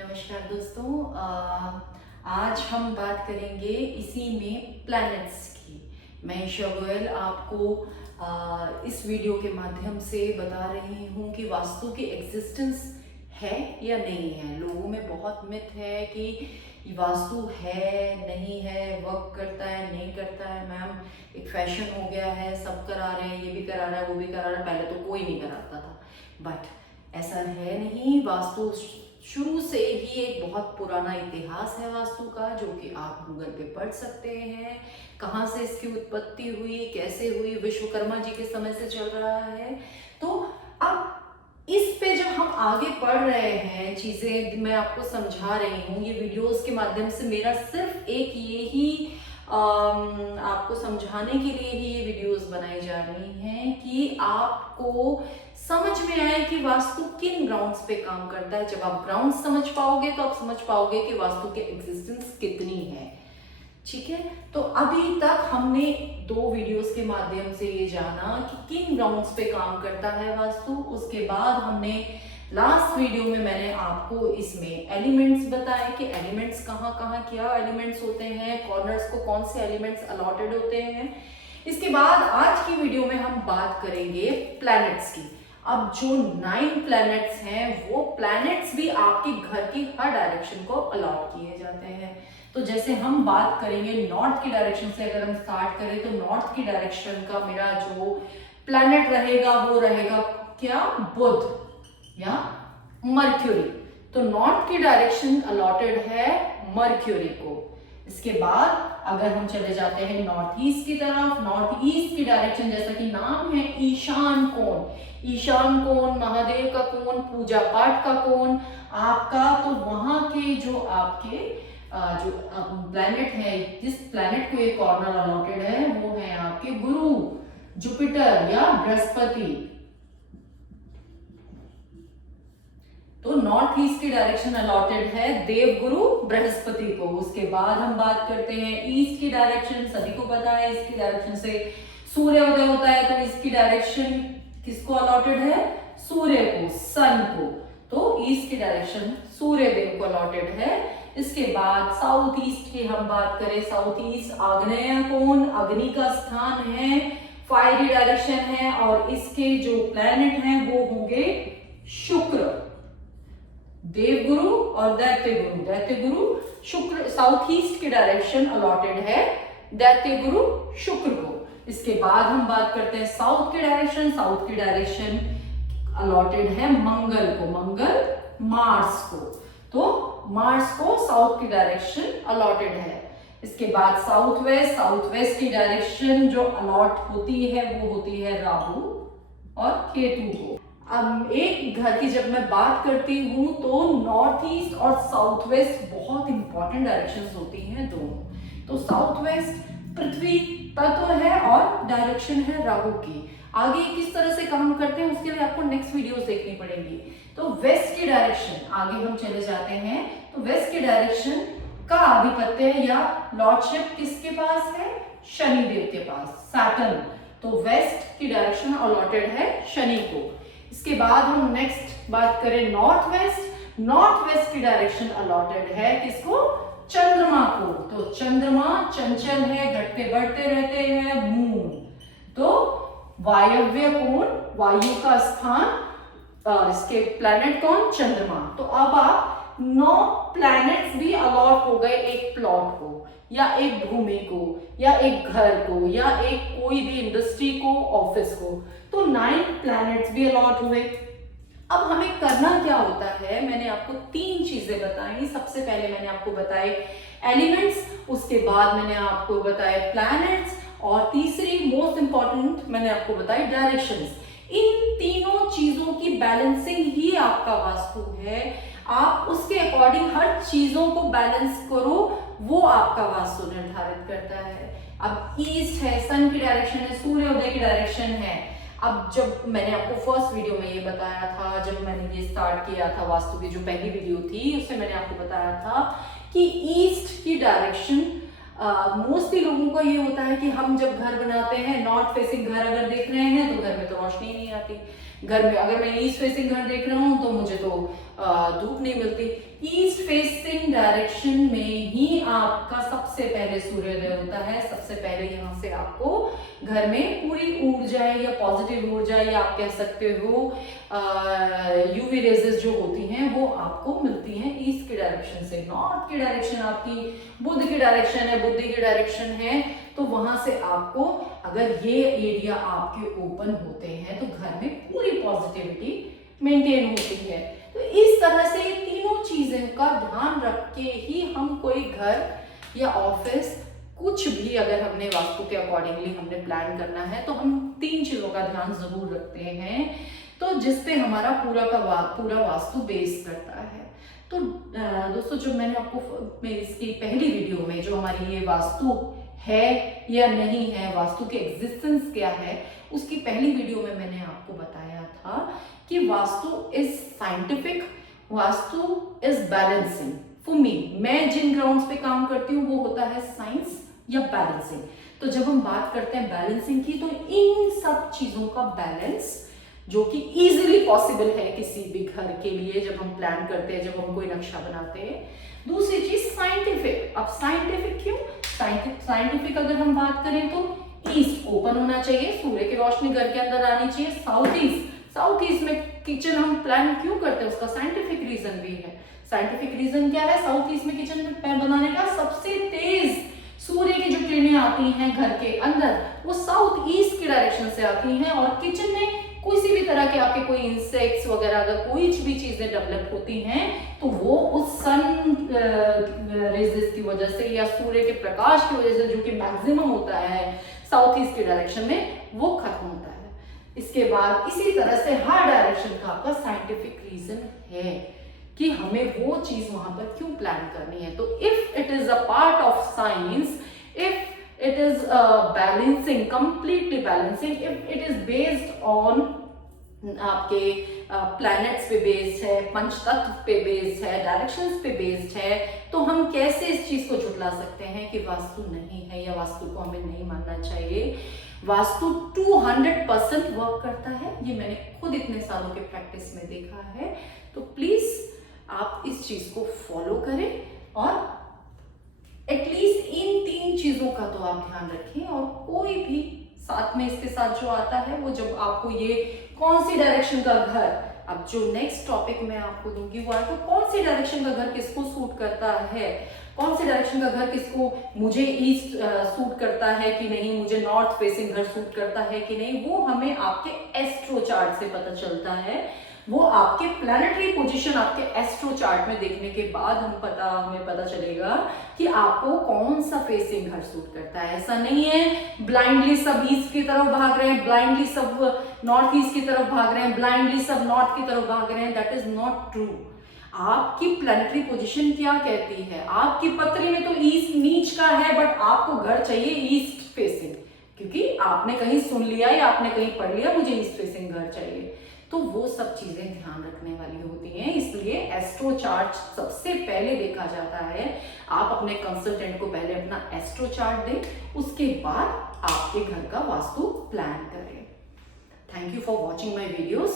नमस्कार दोस्तों। आज हम बात करेंगे इसी में प्लैनेट्स की। मैं ईशा गोयल आपको इस वीडियो के माध्यम से बता रही हूँ कि वास्तु की एग्जिस्टेंस है या नहीं है। लोगों में बहुत मिथ है कि वास्तु है नहीं है, वर्क करता है नहीं करता है। मैम एक फैशन हो गया है, सब करा रहे हैं, ये भी करा रहा है वो भी करा रहा है। पहले तो कोई नहीं कराता था, बट ऐसा है नहीं। वास्तु शुरू से ही एक बहुत पुराना इतिहास है वास्तु का, जो कि आप गूगल पे पढ़ सकते हैं। कहाँ से इसकी उत्पत्ति हुई, कैसे हुई, विश्वकर्मा जी के समय से चल रहा है। तो अब इस पे जब हम आगे पढ़ रहे हैं, चीजें मैं आपको समझा रही हूँ ये वीडियोस के माध्यम से। मेरा सिर्फ एक ये ही आपको समझाने के लिए ही ये वीडियोस बनाई जा रही हैं कि आपको समझ में आए कि वास्तु किन ग्राउंड्स पे काम करता है। जब आप ग्राउंड समझ पाओगे तो आप समझ पाओगे कि वास्तु की एग्जिस्टेंस कितनी है। ठीक है, तो अभी तक हमने 2 वीडियोस के माध्यम से ये जाना कि किन ग्राउंड्स पे काम करता है वास्तु। उसके बाद हमने लास्ट वीडियो में मैंने आपको इसमें एलिमेंट्स बताए कि एलिमेंट्स कहाँ कहाँ क्या एलिमेंट्स होते हैं, कॉर्नर्स को कौन से एलिमेंट्स अलॉटेड होते हैं। इसके बाद आज की वीडियो में हम बात करेंगे प्लैनेट्स की। अब जो 9 प्लैनेट्स हैं वो प्लैनेट्स भी आपके घर की हर डायरेक्शन को अलॉट किए जाते हैं। तो जैसे हम बात करेंगे नॉर्थ की डायरेक्शन से, अगर हम स्टार्ट करें तो नॉर्थ की डायरेक्शन का मेरा जो प्लैनेट रहेगा वो रहेगा क्या, बुध या मर्क्यूरी। तो नॉर्थ की डायरेक्शन अलॉटेड है मर्क्यूरी को। इसके बाद अगर हम चले जाते हैं नॉर्थ ईस्ट की तरफ, नॉर्थ ईस्ट की डायरेक्शन जैसा कि नाम है ईशान कोण। ईशान कोण महादेव का कोण, पूजा पाठ का कोण आपका। तो वहां के जो आपके जो प्लैनेट है, जिस प्लैनेट को एक कॉर्नर अलॉटेड है वो है आपके गुरु, जुपिटर या बृहस्पति। तो नॉर्थ ईस्ट की डायरेक्शन अलॉटेड है देवगुरु बृहस्पति को। उसके बाद हम बात करते हैं ईस्ट की डायरेक्शन। सभी को पता है ईस्ट की डायरेक्शन से सूर्योदय होता है, तो ईस्ट की डायरेक्शन किसको अलॉटेड है, सूर्य को, सन को। तो ईस्ट की डायरेक्शन सूर्य देव को अलॉटेड है। इसके बाद साउथ ईस्ट की हम बात करें, साउथ ईस्ट आग्नेय कोण, अग्नि का स्थान है, फायरी डायरेक्शन है, और इसके जो प्लैनेट हैं वो होंगे शुक्र, देवगुरु और दैत्य गुरु। दैत्य गुरु शुक्र, साउथ ईस्ट की डायरेक्शन अलॉटेड है दैत्य गुरु शुक्र को। इसके बाद हम बात करते हैं साउथ की डायरेक्शन। साउथ की डायरेक्शन अलॉटेड है मंगल को, मंगल मार्स को। तो मार्स को साउथ की डायरेक्शन अलॉटेड है। इसके बाद साउथ वेस्ट, साउथ वेस्ट की डायरेक्शन जो अलॉट होती है वो होती है राहु और केतु को। अब एक घर की जब मैं बात करती हूँ तो नॉर्थ ईस्ट और साउथ वेस्ट बहुत इंपॉर्टेंट डायरेक्शंस होती हैं दोनों। तो साउथ वेस्ट पृथ्वी तत्व है और डायरेक्शन है राहु की। आगे किस तरह से काम करते हैं उसके लिए आपको नेक्स्ट वीडियोस देखनी पड़ेगी। तो वेस्ट की डायरेक्शन आगे हम चले जाते हैं। तो वेस्ट की डायरेक्शन का आधिपत्य या लॉर्डशिप किसके पास है, शनिदेव के पास, सैटर्न। तो वेस्ट की डायरेक्शन अलॉटेड है शनि को। इसके बाद हम नेक्स्ट बात करें नॉर्थ वेस्ट। नॉर्थ वेस्ट की डायरेक्शन अलॉटेड है किसको, चंद्रमा को। तो चंद्रमा चंचल है, घटते बढ़ते रहते हैं, मून। तो वायव्य कोण, वायु का स्थान, और इसके प्लैनेट कौन, चंद्रमा। तो अब आप 9 प्लैनेट्स भी अलॉट हो गए एक प्लॉट को, या एक भूमि को, या एक घर को, या एक कोई भी इंडस्ट्री को, ऑफिस को। तो 9 प्लैनेट्स भी अलॉट हुए। अब हमें करना क्या होता है, मैंने आपको 3 चीजें बताई। सबसे पहले मैंने आपको बताए एलिमेंट्स, उसके बाद मैंने आपको बताए प्लैनेट्स, और तीसरी मोस्ट इंपॉर्टेंट मैंने आपको बताई डायरेक्शंस। इन तीनों चीजों की बैलेंसिंग ही आपका वास्तु है। आप उसके अकॉर्डिंग हर चीजों को बैलेंस करो, वो आपका वास्तु निर्धारित करता है। अब ईस्ट है, सन की डायरेक्शन है, सूर्योदय की डायरेक्शन है। अब जब मैंने आपको फर्स्ट वीडियो में ये बताया था, जब मैंने ये स्टार्ट किया था वास्तु की जो पहली वीडियो थी, उससे मैंने आपको बताया था कि ईस्ट की डायरेक्शन मोस्टली लोगों को ये होता है कि हम जब घर बनाते हैं, नॉर्थ फेसिंग घर अगर देख रहे हैं तो घर में तो रोशनी नहीं आती। घर में अगर मैं ईस्ट फेसिंग घर देख रहा हूँ तो मुझे तो धूप नहीं मिलती। ईस्ट फेसिंग डायरेक्शन में ही आपका सबसे पहले सूर्योदय होता है। सबसे पहले यहाँ से आपको घर में पूरी ऊर्जा या पॉजिटिव ऊर्जा या आप कह सकते हो यूवी रेजेस जो होती हैं वो आपको मिलती हैं ईस्ट की डायरेक्शन से। नॉर्थ की डायरेक्शन आपकी बुध की डायरेक्शन है, बुद्धि की डायरेक्शन है, तो वहां से आपको अगर ये एरिया आपके ओपन होते हैं तो घर में पूरी पॉजिटिविटी मेंटेन होती है। तो इस तरह से तीनों चीजों का ध्यान रख के ही हम कोई घर या ऑफिस कुछ भी अगर हमने वास्तु के अकॉर्डिंगली हमने प्लान करना है तो हम तीन चीजों का ध्यान जरूर रखते हैं, तो जिसपे हमारा पूरा वास्तु बेस करता है। तो दोस्तों जो मैंने आपको इसकी पहली वीडियो में जो हमारी ये वास्तु है या नहीं है, वास्तु के एग्जिस्टेंस क्या है, उसकी पहली वीडियो में मैंने आपको बताया था कि vastu is scientific, vastu is balancing. For me, मैं जिन ग्राउंड्स पे काम करती हूँ वो होता है साइंस या बैलेंसिंग। तो जब हम बात करते हैं बैलेंसिंग की, तो इन सब चीजों का बैलेंस जो कि इजीली पॉसिबल है किसी भी घर के लिए जब हम प्लान करते हैं, जब हम कोई नक्शा बनाते हैं। दूसरी चीज साइंटिफिक। अब साइंटिफिक क्यों? साइंटिफिक अगर हम बात करें तो ईस्ट ओपन होना चाहिए, सूर्य की रोशनी घर के अंदर आनी चाहिए। साउथ ईस्ट में किचन हम प्लान क्यों करते हैं, उसका साइंटिफिक रीजन भी है। साइंटिफिक रीजन क्या है? साउथ ईस्ट में किचन बनाने का सबसे तेज सूर्य की जो किरणें आती हैं घर के अंदर वो साउथ ईस्ट की डायरेक्शन से आती हैं, और किचन में किसी भी तरह के आपके कोई इंसेक्ट्स वगैरह अगर कोई भी चीजें डेवलप होती हैं तो वो उस सन रेजेस की वजह से या सूर्य के प्रकाश की वजह से जो कि मैक्सिमम होता है साउथ ईस्ट की डायरेक्शन में, वो खत्म होता है। इसके बाद इसी तरह से हर डायरेक्शन का आपका साइंटिफिक रीजन है कि हमें वो चीज वहां पर क्यों प्लान करनी है। तो if it is a part of science, if it is balancing, completely balancing, if it is based on आपके प्लैनेट्स पे बेस्ड है, पंच तत्व पे बेस्ड है, डायरेक्शंस पे बेस्ड है, तो हम कैसे इस चीज को झुठला सकते हैं कि वास्तु नहीं है या वास्तु को हमें नहीं मानना चाहिए। वास्तु 200% वर्क करता है, ये मैंने खुद इतने सालों के प्रैक्टिस में देखा है। तो प्लीज आप इस चीज को फॉलो करें और एटलीस्ट इन तीन चीजों का तो आप ध्यान रखें। और कोई भी साथ में इसके साथ जो आता है वो जब आपको ये कौन सी डायरेक्शन का घर, अब जो नेक्स्ट टॉपिक मैं आपको दूंगी वो आपको कौन सी डायरेक्शन का घर किसको सूट करता है, कौन सी डायरेक्शन का घर किसको, मुझे ईस्ट सूट करता है कि नहीं, मुझे नॉर्थ फेसिंग घर सूट करता है कि नहीं, वो हमें आपके एस्ट्रो चार्ट से पता चलता है। वो आपके प्लैनेटरी पोजीशन आपके एस्ट्रो चार्ट में देखने के बाद हमें पता चलेगा कि आपको कौन सा फेसिंग घर सूट करता है। ऐसा नहीं है ब्लाइंडली सब ईस्ट की तरफ भाग रहे हैं, ब्लाइंडली सब नॉर्थ ईस्ट की तरफ भाग रहे हैं, ब्लाइंडली सब नॉर्थ की तरफ भाग रहे हैं। That is not true. आपकी प्लैनेटरी पोजीशन क्या कहती है? आपकी पत्री में तो ईस्ट नीच का है, बट आपको घर चाहिए ईस्ट फेसिंग, क्योंकि आपने कहीं सुन लिया या आपने कहीं पढ़ लिया मुझे ईस्ट फेसिंग घर चाहिए। तो वो सब चीजें ध्यान रखने वाली होती हैं, इसलिए एस्ट्रो चार्ट सबसे पहले देखा जाता है। आप अपने कंसल्टेंट को पहले अपना एस्ट्रो चार्ट दें, उसके बाद आपके घर का वास्तु प्लान करें। Thank you for watching my videos.